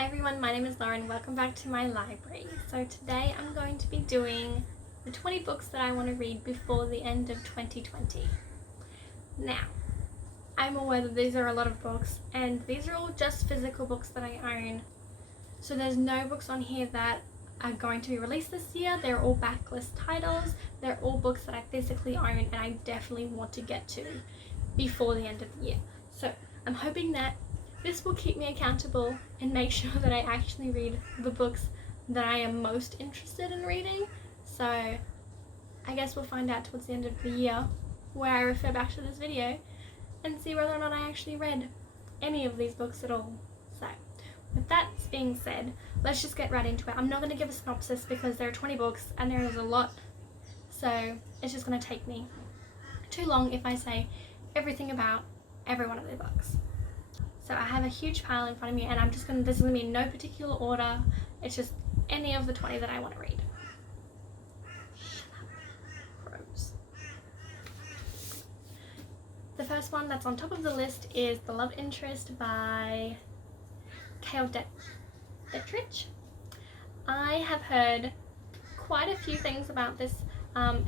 Hi everyone, my name is Lauren. Welcome back to my library. So today I'm going to be doing the 20 books that I want to read before the end of 2020. Now, I'm aware that these are a lot of books and these are all just physical books that I own. So there's no books on here that are going to be released this year. They're all backlist titles. They're all books that I physically own and I definitely want to get to before the end of the year. So I'm hoping that this will keep me accountable and make sure that I actually read the books that I am most interested in reading. So I guess we'll find out towards the end of the year where I refer back to this video and see whether or not I actually read any of these books at all. So with that being said, let's just get right into it. I'm not going to give a synopsis because there are 20 books and there is a lot, so it's just going to take me too long if I say everything about every one of the books. So I have a huge pile in front of me and this is going to be in no particular order. It's just any of the 20 that I want to read. Crows. The first one that's on top of the list is The Love Interest by Cale Detrich. I have heard quite a few things about this.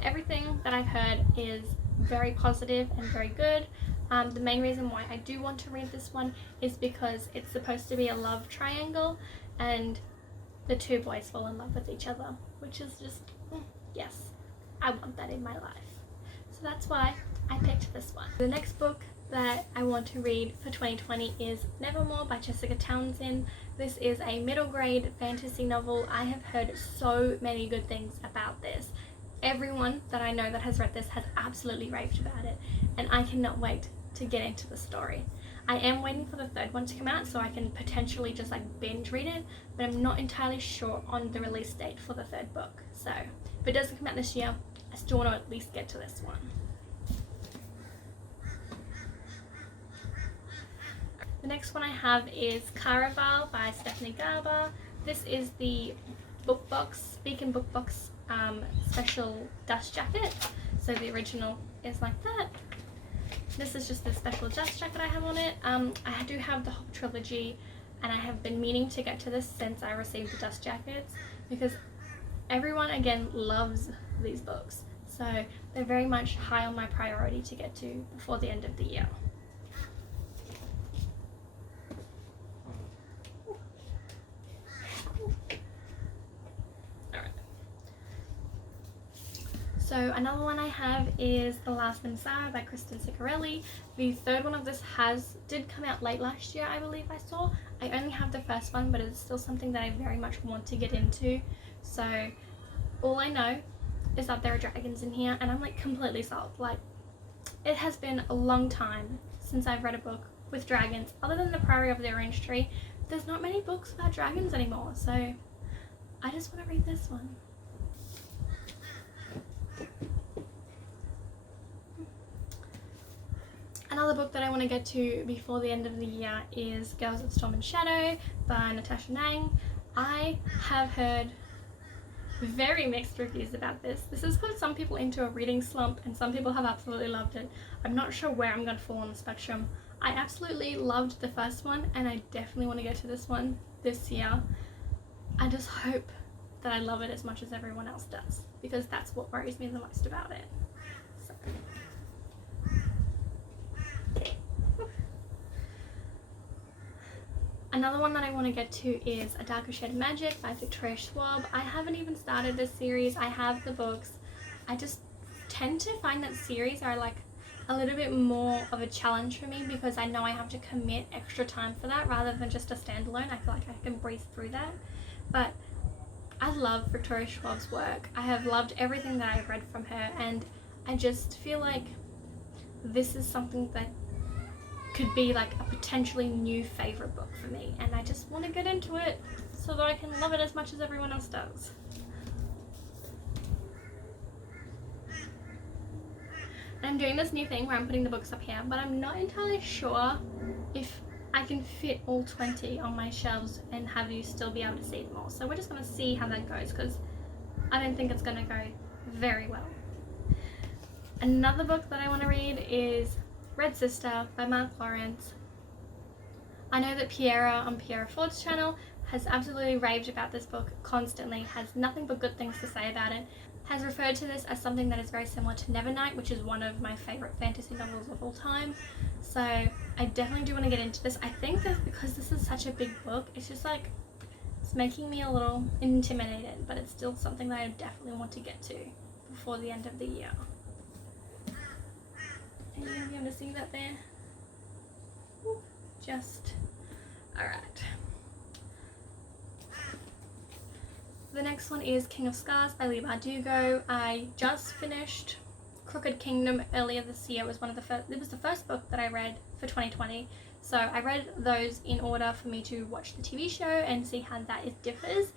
Everything that I've heard is very positive and very good. The main reason why I do want to read this one is because it's supposed to be a love triangle and the two boys fall in love with each other, which is just, yes, I want that in my life. So that's why I picked this one. The next book that I want to read for 2020 is Nevermore by Jessica Townsend. This is a middle grade fantasy novel. I have heard so many good things about this. Everyone that I know that has read this has absolutely raved about it, and I cannot wait to get into the story. I am waiting for the third one to come out so I can potentially just binge read it, but I'm not entirely sure on the release date for the third book. So if it doesn't come out this year, I still want to at least get to this one. The next one I have is Caraval by Stephanie Garber. This is the Beacon Book Box special dust jacket. So the original is like that. This is just the special dust jacket I have on it. I do have the whole trilogy and I have been meaning to get to this since I received the dust jackets because everyone again loves these books. So they're very much high on my priority to get to before the end of the year. So another one I have is The Last Messiah by Kristen Ciccarelli. The third one of this did come out late last year, I believe I saw. I only have the first one, but it's still something that I very much want to get into. So all I know is that there are dragons in here and I'm completely sold. It has been a long time since I've read a book with dragons. Other than The Priory of the Orange Tree, there's not many books about dragons anymore. So I just want to read this one. Another book that I want to get to before the end of the year is Girls of Storm and Shadow by Natasha Nang. I have heard very mixed reviews about this. This has put some people into a reading slump and some people have absolutely loved it. I'm not sure where I'm going to fall on the spectrum. I absolutely loved the first one and I definitely want to get to this one this year. I just hope that I love it as much as everyone else does because that's what worries me the most about it. So. Another one that I want to get to is A Darker Shade of Magic by Victoria Schwab. I haven't even started this series. I have the books. I just tend to find that series are a little bit more of a challenge for me because I know I have to commit extra time for that rather than just a standalone. I feel like I can breeze through that. But I love Victoria Schwab's work. I have loved everything that I've read from her and I just feel like this is something that could be a potentially new favorite book for me and I just want to get into it so that I can love it as much as everyone else does. And I'm doing this new thing where I'm putting the books up here, but I'm not entirely sure if I can fit all 20 on my shelves and have you still be able to see them all. So we're just going to see how that goes because I don't think it's going to go very well. Another book that I want to read is Red Sister by Mark Lawrence. I know that Piera on Piera Ford's channel has absolutely raved about this book constantly, has nothing but good things to say about it, has referred to this as something that is very similar to Nevernight, which is one of my favourite fantasy novels of all time. So I definitely do want to get into this. I think that because this is such a big book, it's just like, it's making me a little intimidated, but it's still something that I definitely want to get to before the end of the year. Are you going to be able to see that there? Just, alright. The next one is King of Scars by Leigh Bardugo. I just finished Crooked Kingdom earlier this year. It was the first book that I read for 2020. So I read those in order for me to watch the TV show and see how that differs.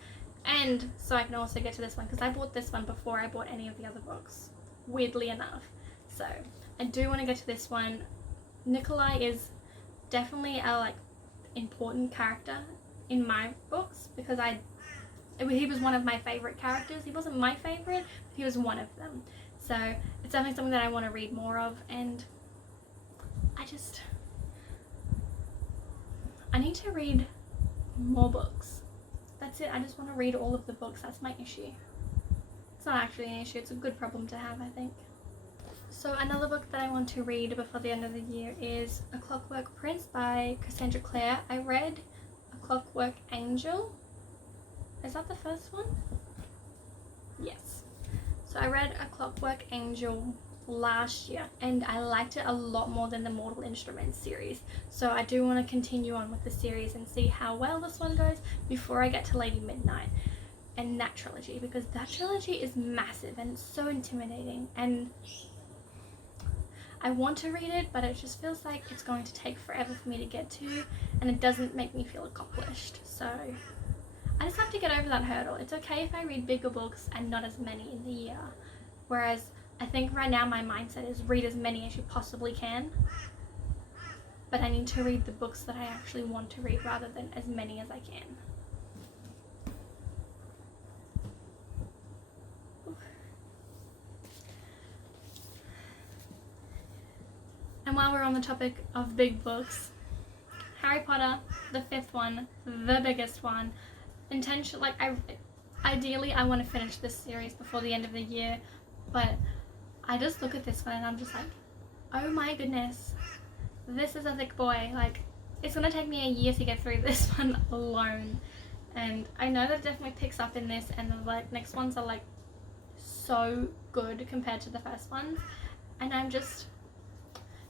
And so I can also get to this one because I bought this one before I bought any of the other books, weirdly enough. So I do want to get to this one. Nikolai is definitely a important character in my books because he was one of my favorite characters. He wasn't my favorite, but he was one of them. So it's definitely something that I want to read more of, and I need to read more books. That's it. I just want to read all of the books. That's my issue. It's not actually an issue. It's a good problem to have, I think. So another book that I want to read before the end of the year is A Clockwork Prince by Cassandra Clare. I read A Clockwork Angel. Is that the first one? Yes. So I read A Clockwork Angel last year and I liked it a lot more than the Mortal Instruments series. So I do want to continue on with the series and see how well this one goes before I get to Lady Midnight and that trilogy, because that trilogy is massive and it's so intimidating, and I want to read it, but it just feels like it's going to take forever for me to get to, and it doesn't make me feel accomplished. So I just have to get over that hurdle. It's okay if I read bigger books and not as many in the year. Whereas I think right now my mindset is read as many as you possibly can. But I need to read the books that I actually want to read rather than as many as I can. And while we're on the topic of big books, Harry Potter, the 5th one, the biggest one, ideally I want to finish this series before the end of the year, but I just look at this one and I'm just like, oh my goodness, this is a thick boy. Like, it's gonna take me a year to get through this one alone, and I know that it definitely picks up in this, and the next ones are so good compared to the first ones, and I'm just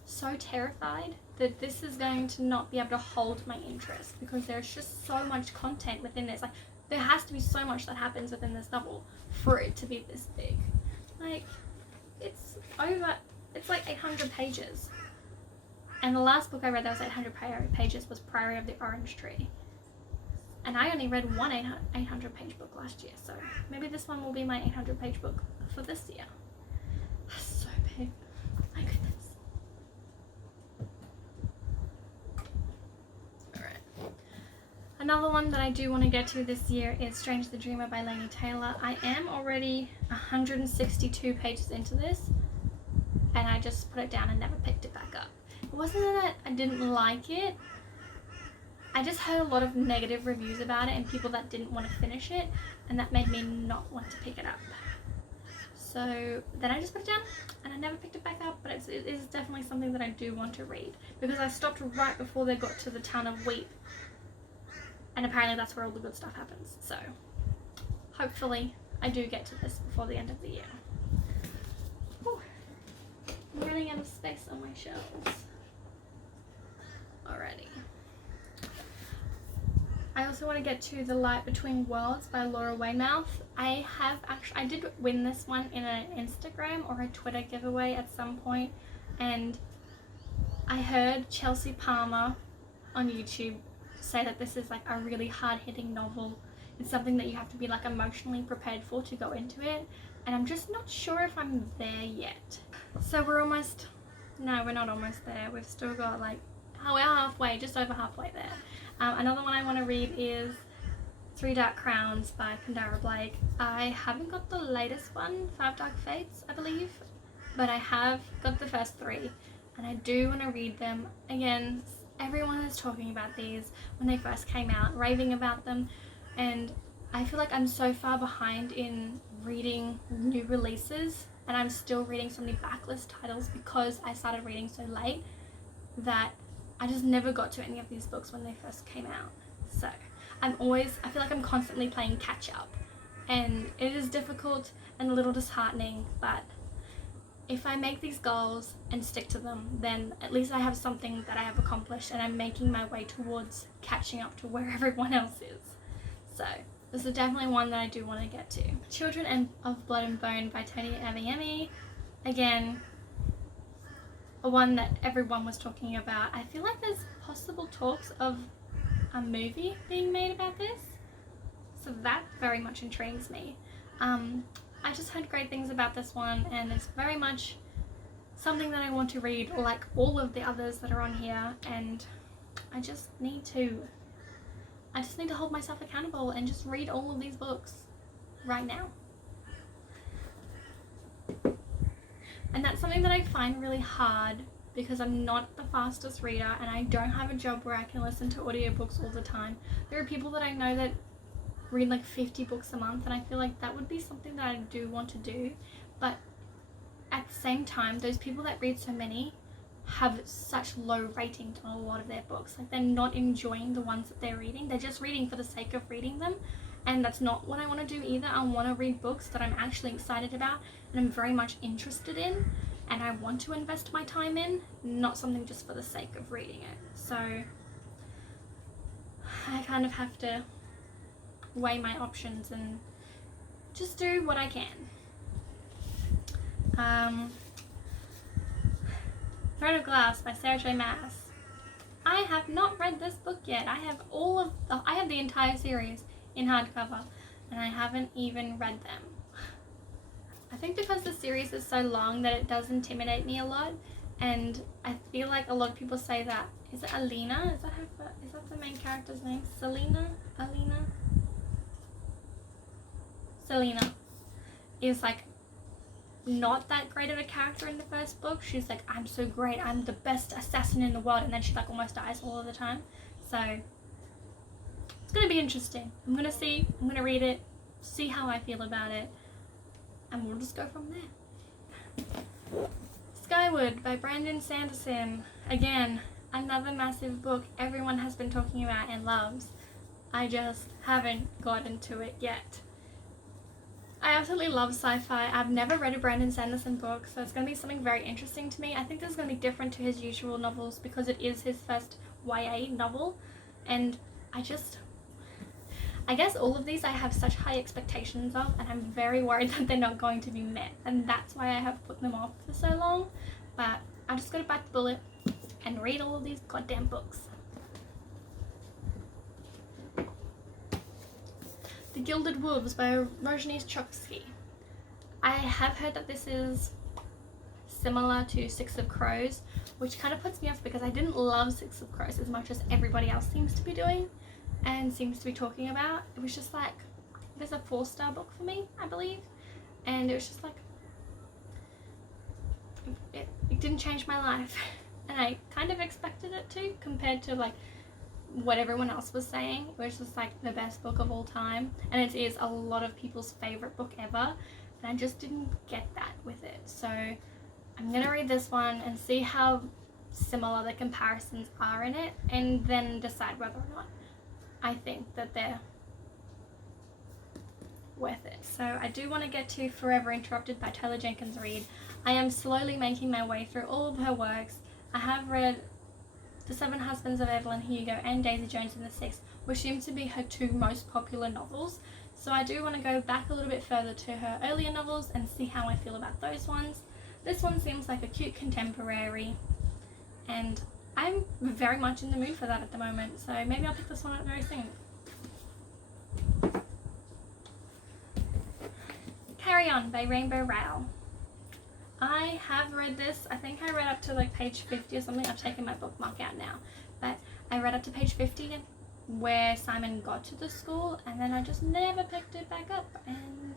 so terrified that this is going to not be able to hold my interest because there's just so much content within this. There has to be so much that happens within this novel for it to be this big. It's 800 pages. And the last book I read that was 800 pages was Priory of the Orange Tree. And I only read one 800 page book last year, so maybe this one will be my 800 page book for this year. That's so big. My goodness. Another one that I do want to get to this year is Strange the Dreamer by Laini Taylor. I am already 162 pages into this, and I just put it down and never picked it back up. It wasn't that I didn't like it. I just heard a lot of negative reviews about it and people that didn't want to finish it, and that made me not want to pick it up. So then I just put it down and I never picked it back up, but it is definitely something that I do want to read because I stopped right before they got to the town of Weep. And apparently that's where all the good stuff happens. So hopefully I do get to this before the end of the year. Whew. I'm running out of space on my shelves. Alrighty. I also want to get to The Light Between Worlds by Laura Weymouth. I did win this one in an Instagram or a Twitter giveaway at some point, and I heard Chelsea Palmer on YouTube say that this is a really hard-hitting novel. It's something that you have to be emotionally prepared for to go into it, and I'm just not sure if I'm there yet. So we're not almost there. We've still got we're halfway, just over halfway there. Another one I want to read is Three Dark Crowns by Pandara Blake. I haven't got the latest one, Five Dark Fates, I believe, but I have got the first 3, and I do want to read them. Again, everyone is talking about these when they first came out, raving about them, and I feel like I'm so far behind in reading new releases, and I'm still reading so many backlist titles because I started reading so late that I just never got to any of these books when they first came out. So I feel like I'm constantly playing catch up, and it is difficult and a little disheartening, but if I make these goals and stick to them, then at least I have something that I have accomplished, and I'm making my way towards catching up to where everyone else is. So this is definitely one that I do want to get to. Children of Blood and Bone by Tony Adeyemi. Again, a one that everyone was talking about. I feel like there's possible talks of a movie being made about this, so that very much intrigues me. I just heard great things about this one, and it's very much something that I want to read, like all of the others that are on here, and I just need to hold myself accountable and just read all of these books right now. And that's something that I find really hard because I'm not the fastest reader, and I don't have a job where I can listen to audiobooks all the time. There are people that I know that read like 50 books a month, and I feel like that would be something that I do want to do, but at the same time, those people that read so many have such low ratings on a lot of their books. Like, they're not enjoying the ones that they're reading, they're just reading for the sake of reading them, and that's not what I want to do either. I want to read books that I'm actually excited about and I'm very much interested in, and I want to invest my time in, not something just for the sake of reading it. So I kind of have to weigh my options and just do what I can. Throne of Glass by Sarah J. Maas. I have not read this book yet. I have the entire series in hardcover, and I haven't even read them. I think because the series is so long that it does intimidate me a lot, and I feel like a lot of people say that, is it Alina? Is that the main character's name? Selena is like not that great of a character in the first book. She's like, I'm so great, I'm the best assassin in the world, and then she like almost dies all of the time. So it's gonna be interesting. I'm gonna read it, see how I feel about it, and we'll just go from there. Skyward by Brandon Sanderson. Again, another massive book everyone has been talking about and loves. I just haven't gotten to it yet. I absolutely love sci-fi. I've never read a Brandon Sanderson book, so it's going to be something very interesting to me. I think this is going to be different to his usual novels because it is his first YA novel, and I guess all of these I have such high expectations of, and I'm very worried that they're not going to be met, and that's why I have put them off for so long. But I'm just going to bite the bullet and read all of these goddamn books. The Gilded Wolves by Roshani Chokshi. I have heard that this is similar to Six of Crows, which kind of puts me off because I didn't love Six of Crows as much as everybody else seems to be doing and seems to be talking about. It was just like, it was a 4-star book for me, I believe, and it was just like, it didn't change my life, and I kind of expected it to, compared to like what everyone else was saying. It was just like the best book of all time, and it is a lot of people's favorite book ever, and I just didn't get that with it. So I'm gonna read this one and see how similar the comparisons are in it, and then decide whether or not I think that they're worth it. So I do want to get to Forever Interrupted by Taylor Jenkins Reid. I am slowly making my way through all of her works. I have read The Seven Husbands of Evelyn Hugo and Daisy Jones and the Six, which seem to be her 2 most popular novels. So I do want to go back a little bit further to her earlier novels and see how I feel about those ones. This one seems like a cute contemporary, and I'm very much in the mood for that at the moment, so maybe I'll pick this one up very soon. Carry On by Rainbow Rowell. I have read this. I think I read up to like page 50 or something. I've taken my bookmark out now, but I read up to page 50 where Simon got to the school, and then I just never picked it back up, and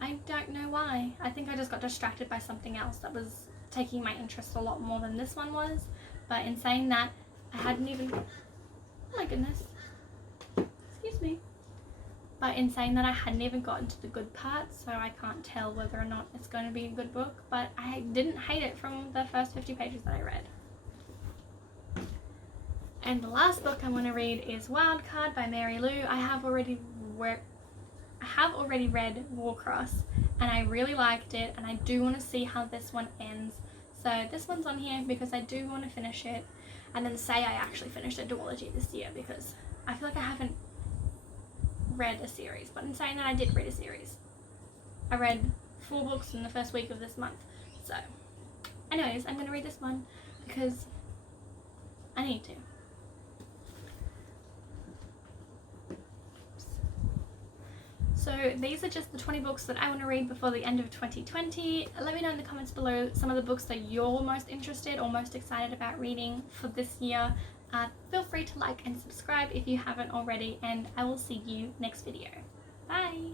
I don't know why. I think I just got distracted by something else that was taking my interest a lot more than this one was, But in saying that, I hadn't even, oh my goodness, excuse me. But in saying that, I hadn't even gotten to the good parts, so I can't tell whether or not it's going to be a good book, but I didn't hate it from the first 50 pages that I read. And the last book I want to read is Wildcard by Mary Lou. I have already read Warcross, and I really liked it, and I do want to see how this one ends. So this one's on here because I do want to finish it, and then say I actually finished a duology this year, because I feel like I haven't read a series. But in saying that, I did read a series. I read 4 books in the first week of this month. So anyways, I'm going to read this one because I need to. So these are just the 20 books that I want to read before the end of 2020. Let me know in the comments below some of the books that you're most interested or most excited about reading for this year. Feel free to like and subscribe if you haven't already, and I will see you next video. Bye!